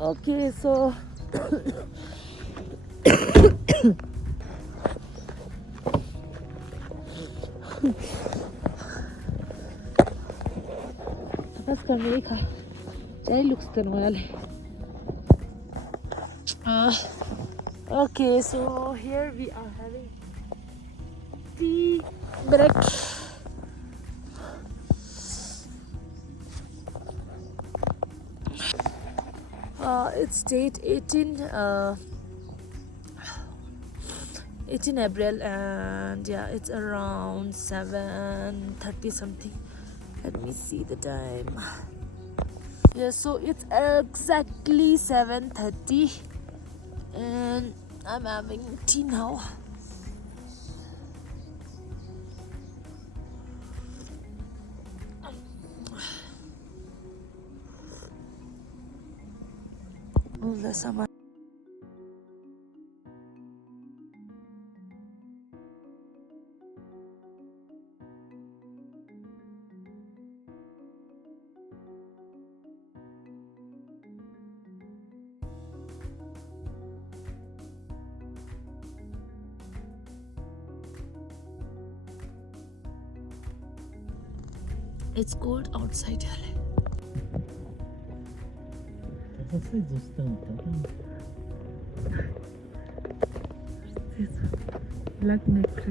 Okay, so बस करने ही खा चाहे looks वाले. Okay, so here we are having tea break. It's date 18 April, and yeah, it's around 7:30 something. Let me see the time. Yeah, so it's exactly 7:30 and I'm having tea now. Oh, there's someone. It's cold outside. Black-Nacked.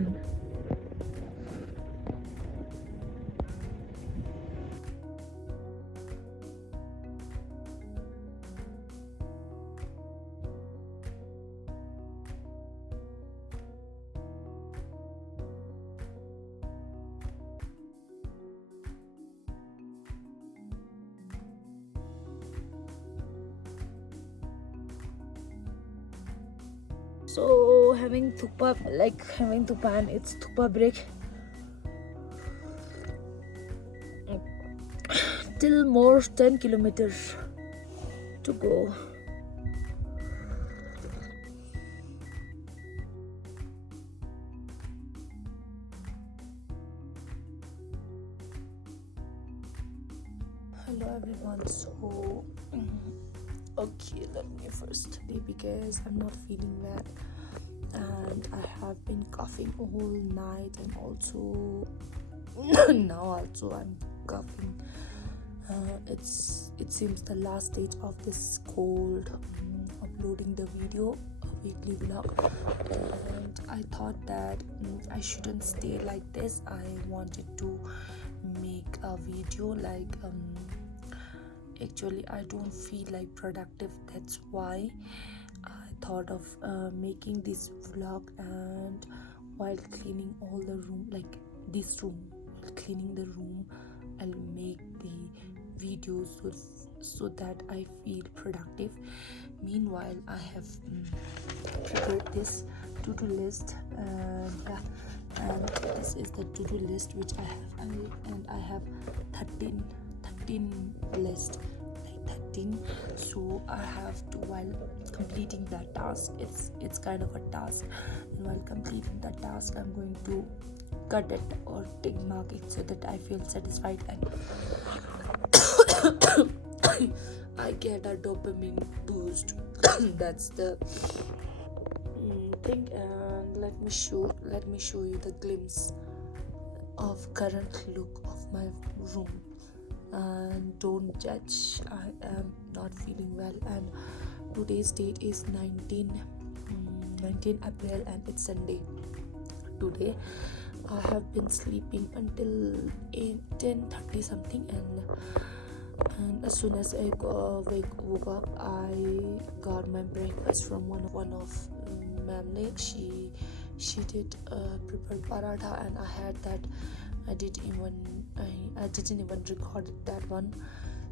So having thupa, like having thupan, it's thupa break till more 10 kilometers to go. Hello everyone. So okay, let me first today because I'm not feeling well and I have been coughing all night, and also now also I'm coughing. It seems the last stage of this cold. Uploading the video, a weekly vlog, and I thought that I shouldn't stay like this. I wanted to make a video like actually I don't feel like productive. That's why I thought of making this vlog, and while cleaning all the room, like this room, while cleaning the room, I'll make the videos so that I feel productive. Meanwhile, I have prepared this to-do list, and this is the to-do list which I have, and I have 13 list, like 13. So I have to, while completing that task, it's kind of a task, and while completing that task I'm going to cut it or tick mark it so that I feel satisfied and I get a dopamine boost. That's the thing. And let me show you the glimpse of current look of my room, and don't judge. I am not feeling well, and today's date is 19 April and it's Sunday. Today I have been sleeping until 10:30 something, and as soon as I woke up, I got my breakfast from one of ma'am. She did prepare paratha, and I had that. I didn't even record that one.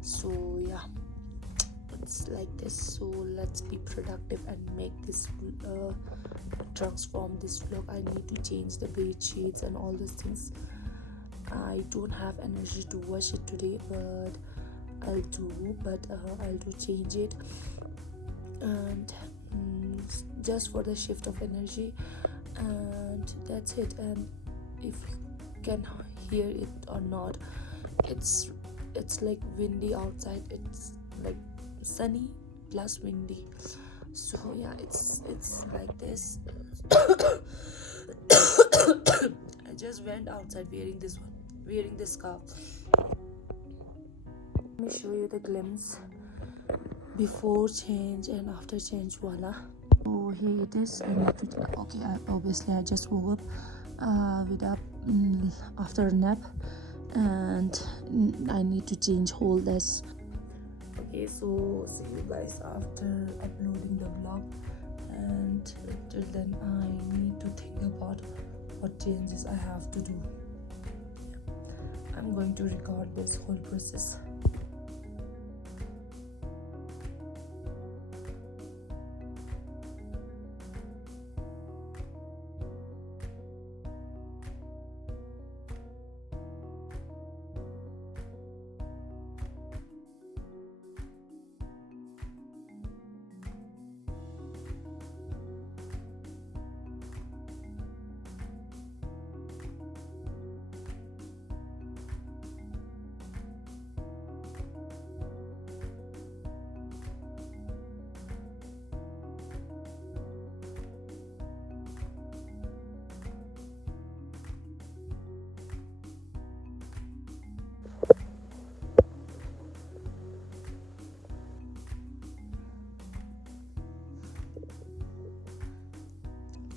So yeah, it's like this. So let's be productive and make this transform this vlog. I need to change the bed sheets and all those things. I don't have energy to wash it today, but I'll do change it, and just for the shift of energy, and that's it. And if you can hear it or not, it's like windy outside. It's like sunny, plus windy. So yeah, it's like this. I just went outside wearing this scarf. Let me show you the glimpse before change and after change. Voila. So here it is. Okay, I just woke up after a nap, and I need to change whole this. Okay, so see you guys after uploading the vlog, and till then I need to think about what changes I have to do. I'm going to record this whole process.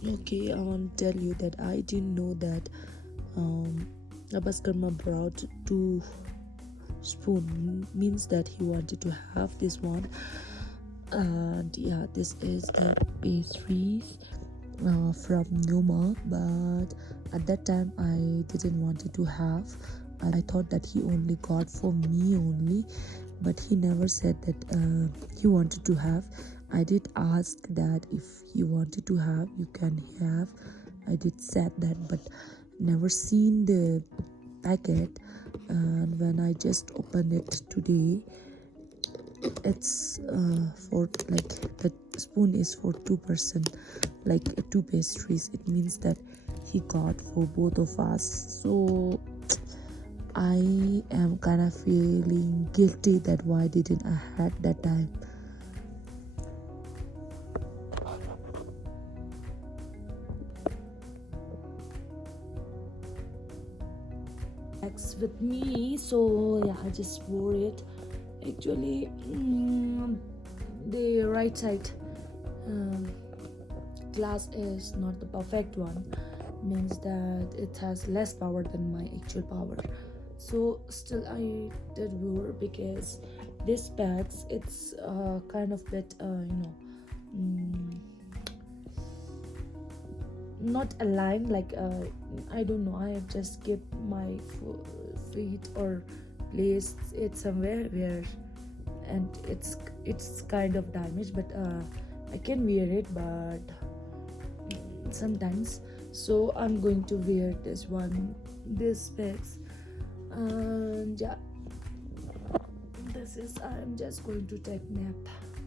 Okay, I want to tell you that I didn't know that Abbas Karma brought 2 spoon, means that he wanted to have this one. And yeah, this is the pastries from Numa, but at that time I didn't wanted to have. I thought that he only got for me only, but he never said that he wanted to have. I did ask that if you wanted to have, you can have. I did said that, but never seen the packet. And when I just opened it today, it's for like the spoon is for 2%, like 2 pastries. It means that he got for both of us. So I am kind of feeling guilty that why didn't I had that time. With me, so yeah, I just wore it. Actually, the right side glass is not the perfect one, means that it has less power than my actual power. So still I did wear, because this specs, it's kind of bit not aligned, like I don't know, I have just kept my feet or placed it somewhere where, and it's kind of damaged, but I can wear it, but sometimes. So I'm going to wear this specs, and yeah, I'm just going to take nap.